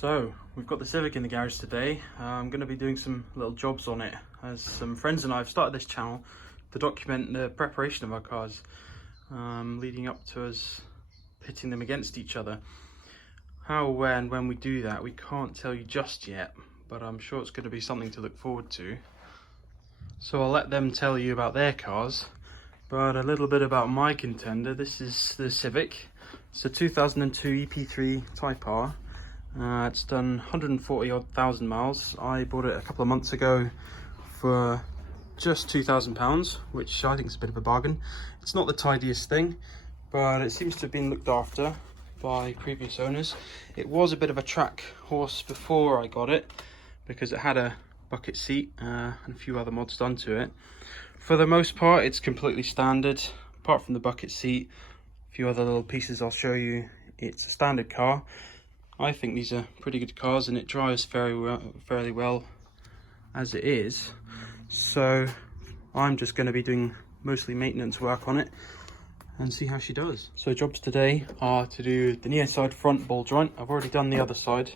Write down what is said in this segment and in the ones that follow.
So we've got the Civic in the garage today. I'm going to be doing some little jobs on it, as some friends and I have started this channel to document the preparation of our cars, leading up to us pitting them against each other. How, where and when we do that, we can't tell you just yet, but I'm sure it's going to be something to look forward to. So I'll let them tell you about their cars, but a little bit about my Contender. This is the Civic. It's a 2002 EP3 Type R. It's done 140,000 miles. I bought it a couple of months ago for just £2,000, which I think is a bit of a bargain. It's not the tidiest thing, but it seems to have been looked after by previous owners. It was a bit of a track horse before I got it, because it had a bucket seat and a few other mods done to it. For the most part, it's completely standard, apart from the bucket seat. A few other little pieces I'll show you. It's a standard car. I think these are pretty good cars, and it drives fairly well as it is. So I'm just going to be doing mostly maintenance work on it and see how she does. So jobs today are to do the near side front ball joint. I've already done the other side,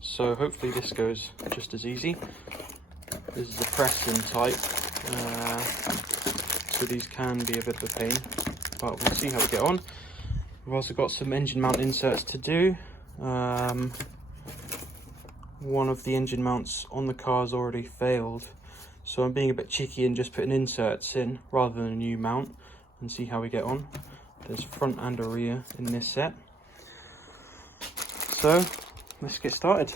so hopefully this goes just as easy. This is a press-in type, so these can be a bit of a pain, but we'll see how we get on. We've also got some engine mount inserts to do. One of the engine mounts on the car's already failed, so I'm being a bit cheeky and just putting inserts in rather than a new mount, and see how we get on. There's front and a rear in this set, so let's get started.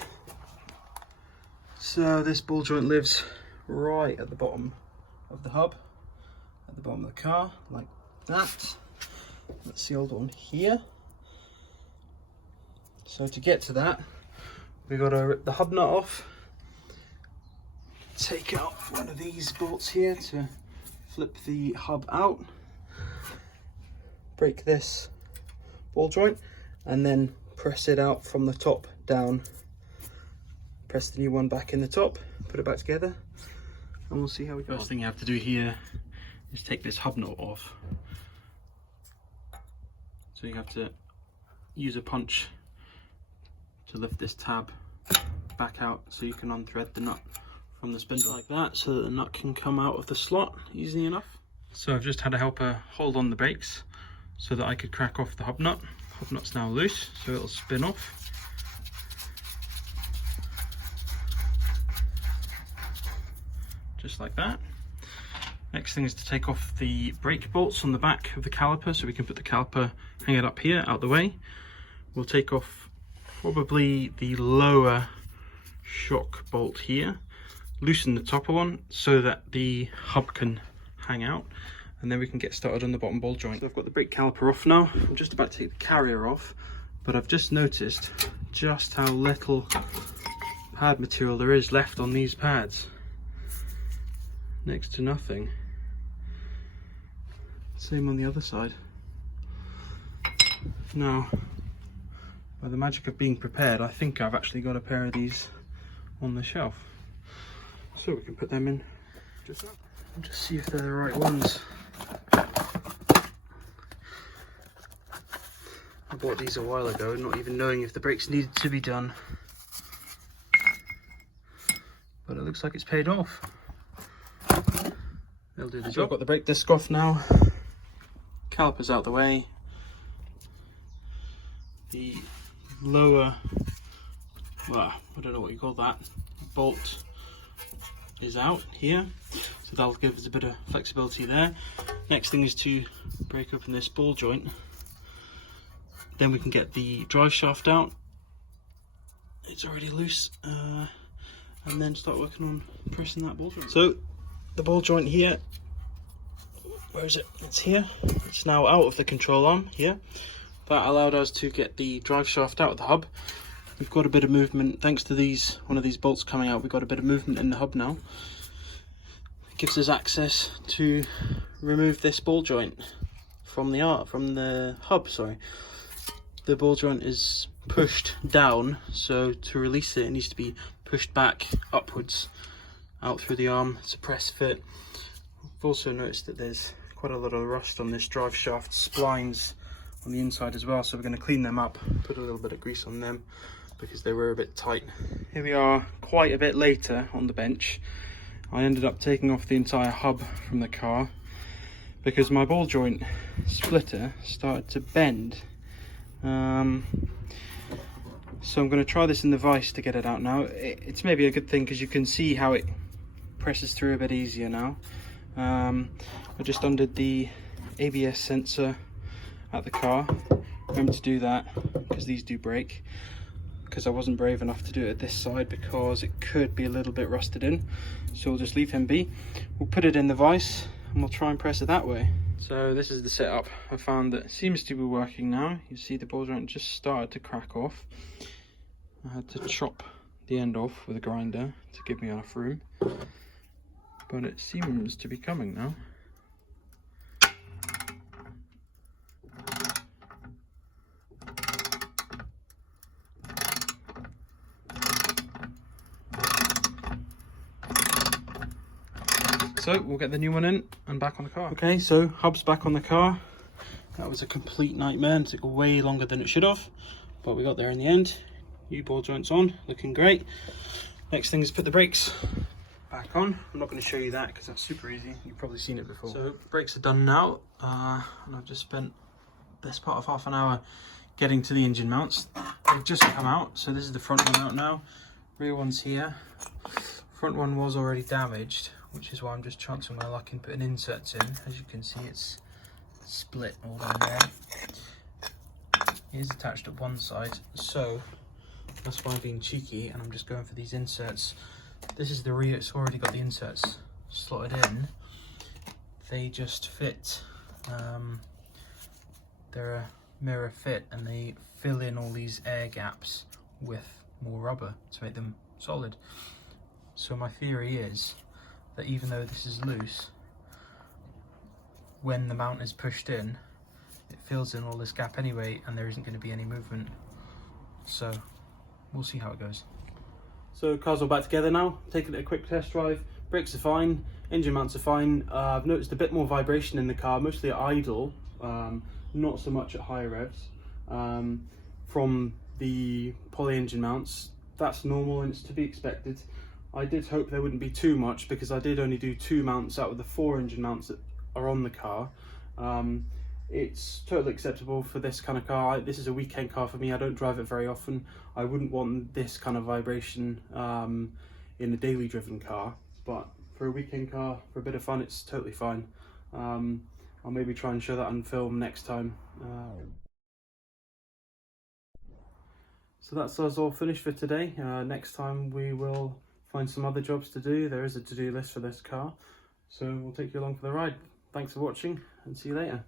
So this ball joint lives right at the bottom of the hub, at the bottom of the car, like that. That's the old one here. So to get to that, we've got to rip the hub nut off, take out one of these bolts here to flip the hub out, break this ball joint, and then press it out from the top down. Press the new one back in the top, put it back together, and we'll see how we go. First thing you have to do here is take this hub nut off. So you have to use a punch to lift this tab back out, so you can unthread the nut from the spindle like that, so that the nut can come out of the slot easily enough. So I've just had a helper hold on the brakes so that I could crack off the hub nut. Hub nut's now loose, so it'll spin off. Just like that. Next thing is to take off the brake bolts on the back of the caliper, so we can put the caliper, hang it up here, out the way. We'll take off probably the lower shock bolt here, loosen the topper one so that the hub can hang out, and then we can get started on the bottom ball joint. So I've got the brake caliper off now. I'm just about to take the carrier off, but I've just noticed just how little pad material there is left on these pads. Next to nothing. Same on the other side. Now, by the magic of being prepared, I think I've actually got a pair of these on the shelf, so we can put them in just that and just see if they're the right ones. I bought these a while ago, not even knowing if the brakes needed to be done, but it looks like it's paid off. They'll do the job. I've got the brake disc off now, caliper's out the way, the lower, well, I don't know what you call that, bolt is out here, so that'll give us a bit of flexibility there. Next thing is to break open this ball joint, then we can get the drive shaft out. It's already loose, and then start working on pressing that ball joint. So the ball joint here, where is it? It's here. It's now out of the control arm here. That allowed us to get the drive shaft out of the hub. We've got a bit of movement thanks to one of these bolts coming out. We've got a bit of movement in the hub now. It gives us access to remove this ball joint from the hub. Sorry, the ball joint is pushed down, so to release it, it needs to be pushed back upwards out through the arm. It's a press fit. I've also noticed that there's quite a lot of rust on this drive shaft splines on the inside as well, so we're going to clean them up, put a little bit of grease on them, because they were a bit tight. Here we are quite a bit later on the bench. I ended up taking off the entire hub from the car because my ball joint splitter started to bend. So I'm going to try this in the vise to get it out now. It's maybe a good thing because you can see how it presses through a bit easier now. I just undid the ABS sensor at the car. Remember to do that because these do break, because I wasn't brave enough to do it at this side because it could be a little bit rusted in. So we'll just leave him be. We'll put it in the vise and we'll try and press it that way. So this is the setup I found that seems to be working now. You see the ball joint just started to crack off. I had to chop the end off with a grinder to give me enough room, but it seems to be coming now. So we'll get the new one in and back on the car. Okay, so hub's back on the car. That was a complete nightmare and took way longer than it should have, but we got there in the end. New ball joints on, looking great. Next thing is put the brakes back on. I'm not going to show you that because that's super easy. You've probably seen it before. So brakes are done now, and I've just spent the best part of half an hour getting to the engine mounts. They've just come out, so this is the front one out now. Rear one's here. Front one was already damaged, which is why I'm just chancing my luck and putting inserts in. As you can see, it's split all down there. It is attached at one side, so that's why I'm being cheeky and I'm just going for these inserts. This is the rear, it's already got the inserts slotted in. They just fit, they're a mirror fit and they fill in all these air gaps with more rubber to make them solid. So my theory is that even though this is loose, when the mount is pushed in, it fills in all this gap anyway and there isn't going to be any movement. So we'll see how it goes. So car's all back together now, taking it a quick test drive. Brakes are fine, engine mounts are fine. I've noticed a bit more vibration in the car, mostly at idle, not so much at higher revs, from the poly engine mounts. That's normal and it's to be expected. I did hope there wouldn't be too much because I did only do 2 mounts out of the 4 engine mounts that are on the car. It's totally acceptable for this kind of car. This is a weekend car for me. I don't drive it very often. I wouldn't want this kind of vibration in a daily driven car, but for a weekend car, for a bit of fun, it's totally fine. I'll maybe try and show that on film next time. So that's us all finished for today. Next time we will find some other jobs to do. There is a to-do list for this car, so we'll take you along for the ride. Thanks for watching and see you later.